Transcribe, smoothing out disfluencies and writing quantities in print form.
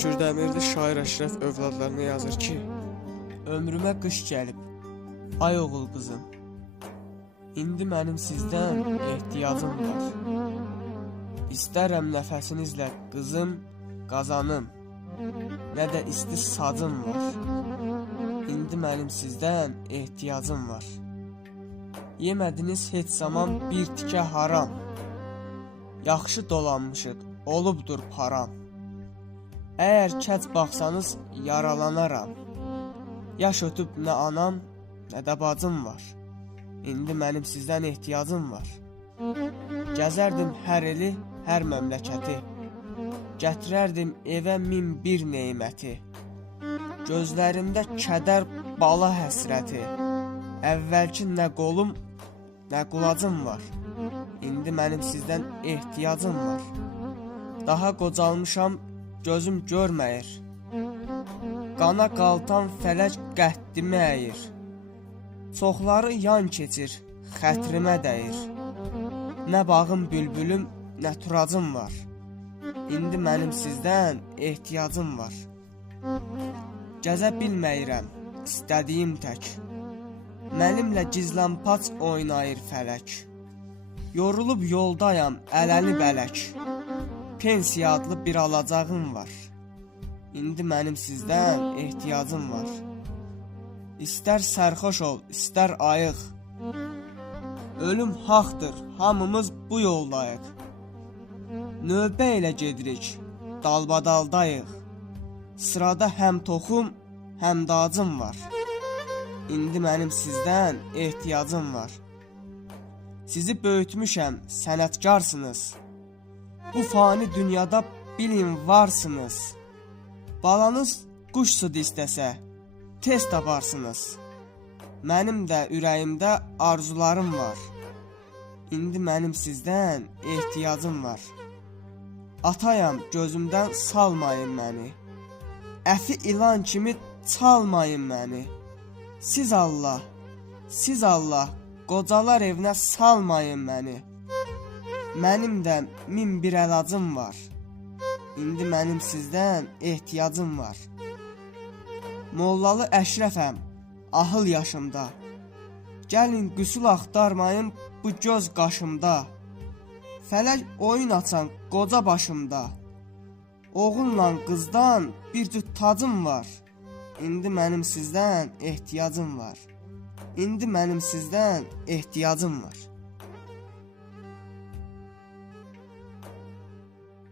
Kürdəmirli şair Əşrəf övladlarına yazır ki, Ömrümə qış gəlib, ay oğul qızım. İndi mənim sizdən ehtiyacım var. İstərəm nəfəsinizlə qızım, qazanım. Nə də isti sazım var. İndi mənim sizdən ehtiyacım var. Yemədiniz heç zaman bir tikə haram. Yaxşı dolanmışıq, olubdur param. Əgər kəc baxsanız yaralanaram. Yaş ötüb nə anam, nə də bacım var. İndi mənim sizdən ehtiyacım var. Gəzərdim hər eli, hər məmləkəti. Gətirərdim evə min bir neyməti. Gözlərimdə kədər bala həsrəti. Əvvəlki nə qolum, nə qulacım var. İndi mənim sizdən ehtiyacım var. Daha qocalmışam, gözüm görməyir. Qana qaltan fələk qəddimi əyir. Çoxları yan keçir, xətrimə dəyir. Nə bağım bülbülüm, nə turacım var. İndi mənim sizdən ehtiyacım var. Gəzə bilməyirəm, istədiyim tək. Mənimlə gizlənpaç oynayır fələk. Yorulub yoldayam, ələni bələk. Pensiya adlı bir alacağım var. İndi mənim sizdən ehtiyacım var. İstər sərxoş ol, istər ayıq. Ölüm haqdır, hamımız bu yoldayıq. Növbə ilə gedirik, dalbadaldayıq. Sırada həm toxum, həm də acım var. İndi mənim sizdən ehtiyacım var. Sizi böyütmüşəm, sənətkarsınız. Bu fani dünyada bilin varsınız. Balanız quş südü istəsə, tez taparsınız. Mənim də ürəyimdə arzularım var. İndi mənim sizdən ehtiyacım var. Atayam, gözümdən salmayın məni. Əfi ilan kimi çalmayın məni. Siz Allah, qocalar evinə salmayın məni. Mənim də min bir əlacım var. İndi mənim sizdən ehtiyacım var. Mollalı Əşrəfəm, ahıl yaşımda. Gəlin qüsul axtarmayın bu göz qaşımda. Fələk oyun açan qoca başımda. Oğulla qızdan bir cüt tacım var. İndi mənim sizdən ehtiyacım var. İndi mənim sizdən ehtiyacım var.